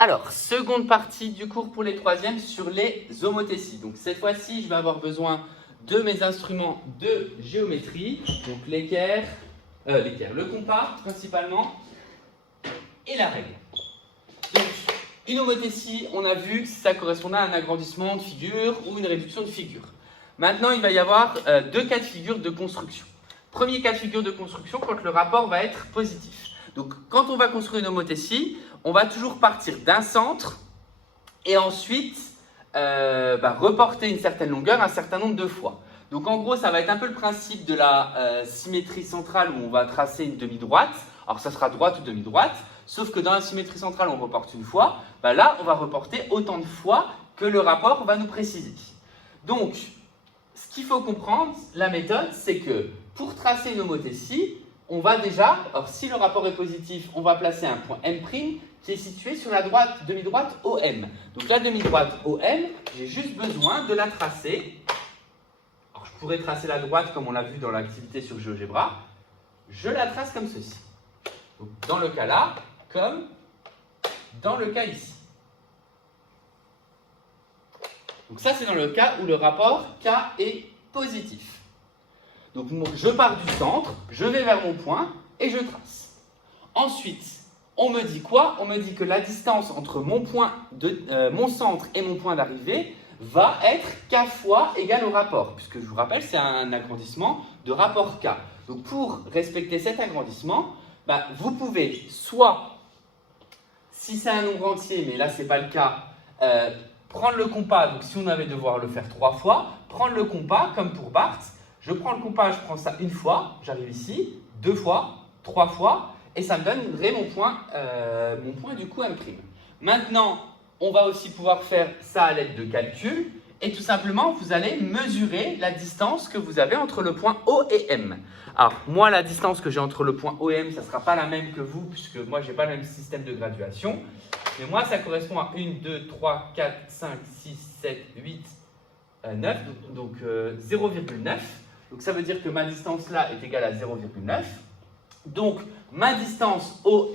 Alors, seconde partie du cours pour les troisièmes sur les homothéties. Donc cette fois-ci, je vais avoir besoin de mes instruments de géométrie, donc l'équerre, le compas principalement, et la règle. Donc, une homothétie, on a vu que ça correspondait à un agrandissement de figure ou une réduction de figure. Maintenant, il va y avoir deux cas de figure de construction. Premier cas de figure de construction, quand le rapport va être positif. Donc, quand on va construire une homothétie, on va toujours partir d'un centre et ensuite reporter une certaine longueur un certain nombre de fois. Donc, en gros, ça va être un peu le principe de la symétrie centrale où on va tracer une demi-droite. Alors, ça sera droite ou demi-droite, sauf que dans la symétrie centrale, on reporte une fois. Là, on va reporter autant de fois que le rapport va nous préciser. Donc, ce qu'il faut comprendre, la méthode, c'est que pour tracer une homothétie, on va déjà, alors si le rapport est positif, on va placer un point M' qui est situé sur la demi-droite OM. Donc la demi-droite OM, j'ai juste besoin de la tracer. Alors je pourrais tracer la droite comme on l'a vu dans l'activité sur GeoGebra. Je la trace comme ceci. Donc, dans le cas là, comme dans le cas ici. Donc ça, c'est dans le cas où le rapport K est positif. Donc je pars du centre, je vais vers mon point et je trace. Ensuite, on me dit quoi? On me dit que la distance entre mon centre et mon point d'arrivée va être K fois égale au rapport, puisque je vous rappelle, c'est un agrandissement de rapport K. Donc pour respecter cet agrandissement, vous pouvez soit, si c'est un nombre entier, mais là ce n'est pas le cas, prendre le compas, donc si on avait devoir le faire 3 fois, prendre le compas comme pour Barthes. Je prends le compas, je prends ça une fois, j'arrive ici, 2 fois, 3 fois, et ça me donnerait mon point du coup M'. Maintenant, on va aussi pouvoir faire ça à l'aide de calcul, et tout simplement, vous allez mesurer la distance que vous avez entre le point O et M. Alors, moi, la distance que j'ai entre le point O et M, ça ne sera pas la même que vous, puisque moi, je n'ai pas le même système de graduation. Mais moi, ça correspond à 1, 2, 3, 4, 5, 6, 7, 8, 9, donc 0,9. Donc ça veut dire que ma distance là est égale à 0,9. Donc ma distance OM'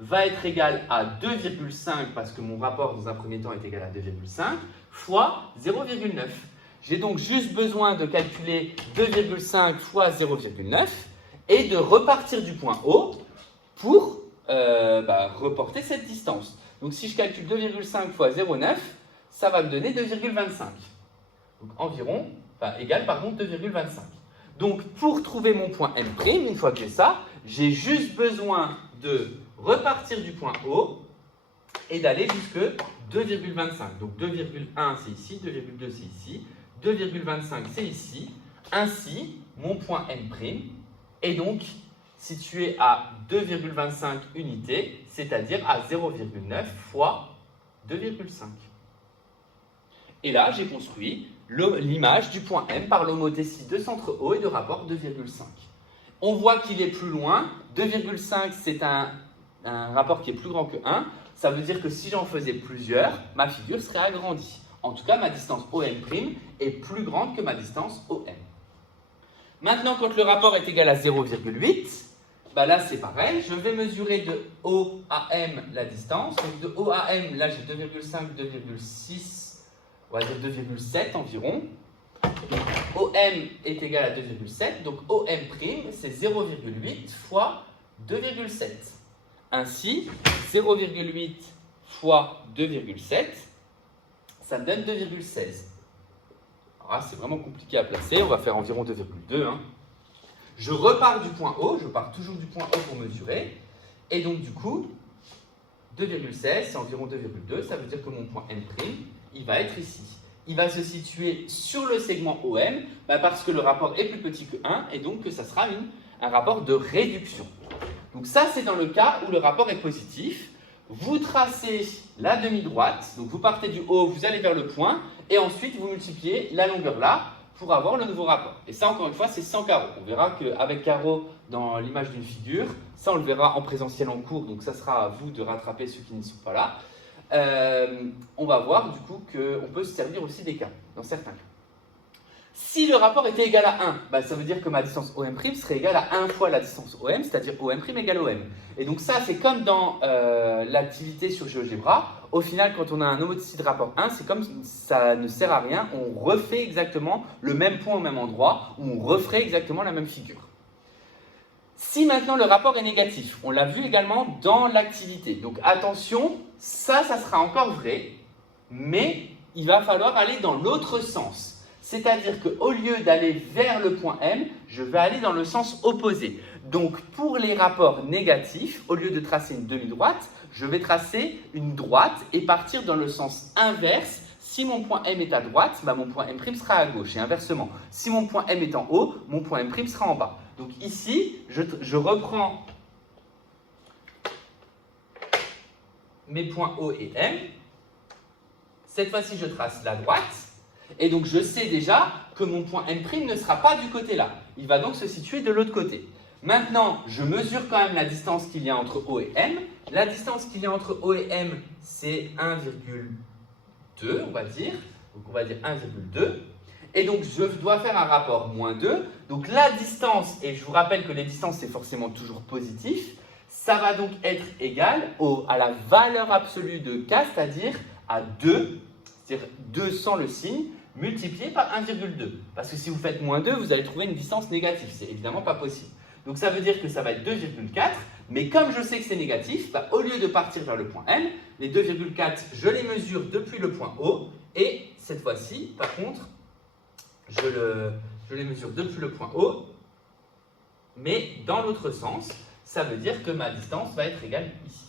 va être égale à 2,5 parce que mon rapport dans un premier temps est égal à 2,5 fois 0,9. J'ai donc juste besoin de calculer 2,5 fois 0,9 et de repartir du point O pour reporter cette distance. Donc si je calcule 2,5 fois 0,9, ça va me donner 2,25. Donc environ, égal 2,25. Donc pour trouver mon point M', une fois que j'ai ça, j'ai juste besoin de repartir du point O et d'aller jusque 2,25. Donc 2,1 c'est ici, 2,2 c'est ici, 2,25 c'est ici. Ainsi, mon point M' est donc situé à 2,25 unités, c'est-à-dire à 0,9 fois 2,5. Et là, j'ai construit l'image du point M par l'homothétie de centre O et de rapport 2,5. On voit qu'il est plus loin. 2,5, c'est un rapport qui est plus grand que 1. Ça veut dire que si j'en faisais plusieurs, ma figure serait agrandie. En tout cas, ma distance OM' est plus grande que ma distance OM. Maintenant, quand le rapport est égal à 0,8, là c'est pareil. Je vais mesurer de O à M la distance. Donc de O à M, là j'ai 2,5, 2,6. On va dire 2,7 environ. Donc, OM est égal à 2,7. Donc, OM', c'est 0,8 fois 2,7. Ainsi, 0,8 fois 2,7, ça me donne 2,16. Alors là, c'est vraiment compliqué à placer. On va faire environ 2,2. Je repars du point O. Je pars toujours du point O pour mesurer. Et donc, du coup, 2,16, c'est environ 2,2. Ça veut dire que mon point M', il va être ici. Il va se situer sur le segment OM parce que le rapport est plus petit que 1 et donc que ça sera un rapport de réduction. Donc ça, c'est dans le cas où le rapport est positif. Vous tracez la demi-droite, donc vous partez du haut, vous allez vers le point et ensuite vous multipliez la longueur là pour avoir le nouveau rapport. Et ça, encore une fois, c'est sans carreau. On verra qu'avec carreau dans l'image d'une figure, ça on le verra en présentiel en cours, donc ça sera à vous de rattraper ceux qui ne sont pas là. On va voir du coup qu'on peut se servir aussi des cas, dans certains cas. Si le rapport était égal à 1, bah, ça veut dire que ma distance OM' serait égale à 1 fois la distance OM, c'est-à-dire OM' égale OM. Et donc ça, c'est comme dans l'activité sur GeoGebra. Au final, quand on a un homothétie rapport 1, c'est comme ça ne sert à rien, on refait exactement le même point au même endroit, ou on referait exactement la même figure. Si maintenant le rapport est négatif, on l'a vu également dans l'activité. Donc attention, ça sera encore vrai, mais il va falloir aller dans l'autre sens. C'est-à-dire qu'au lieu d'aller vers le point M, je vais aller dans le sens opposé. Donc pour les rapports négatifs, au lieu de tracer une demi-droite, je vais tracer une droite et partir dans le sens inverse. Si mon point M est à droite, bah mon point M' sera à gauche et inversement. Si mon point M est en haut, mon point M' sera en bas. Donc ici, je reprends mes points O et M. Cette fois-ci, je trace la droite. Et donc, je sais déjà que mon point M' ne sera pas du côté là. Il va donc se situer de l'autre côté. Maintenant, je mesure quand même la distance qu'il y a entre O et M. La distance qu'il y a entre O et M, c'est 1,2, on va dire. Donc, on va dire 1,2. Et donc, je dois faire un rapport moins 2. Donc, la distance, et je vous rappelle que les distances, c'est forcément toujours positif, ça va donc être égal à la valeur absolue de K, c'est-à-dire à 2, c'est-à-dire 2 sans le signe, multiplié par 1,2. Parce que si vous faites moins 2, vous allez trouver une distance négative. C'est évidemment pas possible. Donc ça veut dire que ça va être 2,4. Mais comme je sais que c'est négatif, bah, au lieu de partir vers le point M, les 2,4, je les mesure depuis le point O. Et cette fois-ci, par contre, je les mesure depuis le point O. Mais dans l'autre sens, ça veut dire que ma distance va être égale ici.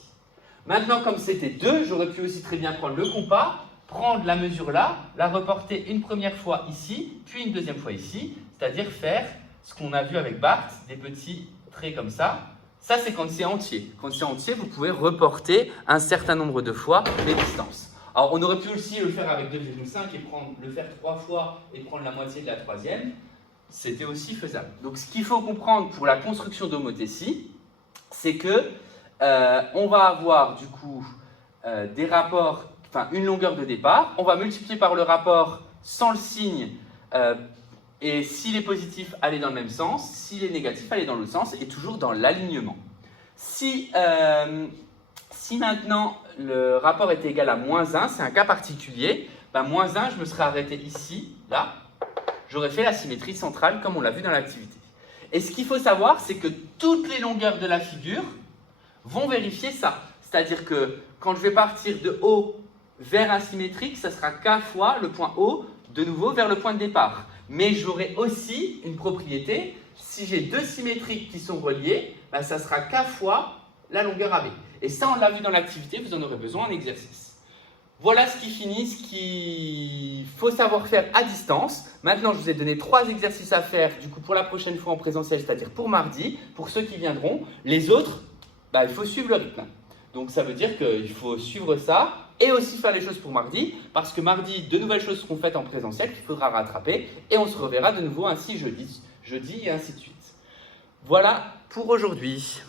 Maintenant, comme c'était 2, j'aurais pu aussi très bien prendre le compas, prendre la mesure là, la reporter une première fois ici, puis une deuxième fois ici, c'est-à-dire faire ce qu'on a vu avec Bart, des petits traits comme ça. Ça, c'est quand c'est entier. Quand c'est entier, vous pouvez reporter un certain nombre de fois les distances. Alors, on aurait pu aussi le faire avec 2,5 et le faire 3 fois et prendre la moitié de la troisième. C'était aussi faisable. Donc, ce qu'il faut comprendre pour la construction d'homothétie, c'est que on va avoir du coup des rapports, enfin une longueur de départ. On va multiplier par le rapport sans le signe. Et s'il est positif, aller dans le même sens. S'il est négatif, aller dans l'autre sens. Et toujours dans l'alignement. Si maintenant le rapport était égal à moins 1, c'est un cas particulier. Ben, moins 1, je me serais arrêté ici, là. J'aurais fait la symétrie centrale comme on l'a vu dans l'activité. Et ce qu'il faut savoir, c'est que toutes les longueurs de la figure vont vérifier ça. C'est-à-dire que quand je vais partir de O vers un symétrique, ça sera K fois le point O, de nouveau vers le point de départ. Mais j'aurai aussi une propriété, si j'ai deux symétriques qui sont reliés, ben ça sera K fois la longueur AB. Et ça, on l'a vu dans l'activité, vous en aurez besoin en exercice. Voilà ce qui finit, ce qu'il faut savoir faire à distance. Maintenant, je vous ai donné 3 exercices à faire du coup pour la prochaine fois en présentiel, c'est-à-dire pour mardi, pour ceux qui viendront. Les autres, bah, il faut suivre le rythme. Donc ça veut dire qu'il faut suivre ça et aussi faire les choses pour mardi, parce que mardi, de nouvelles choses seront faites en présentiel qu'il faudra rattraper et on se reverra de nouveau ainsi jeudi et ainsi de suite. Voilà pour aujourd'hui.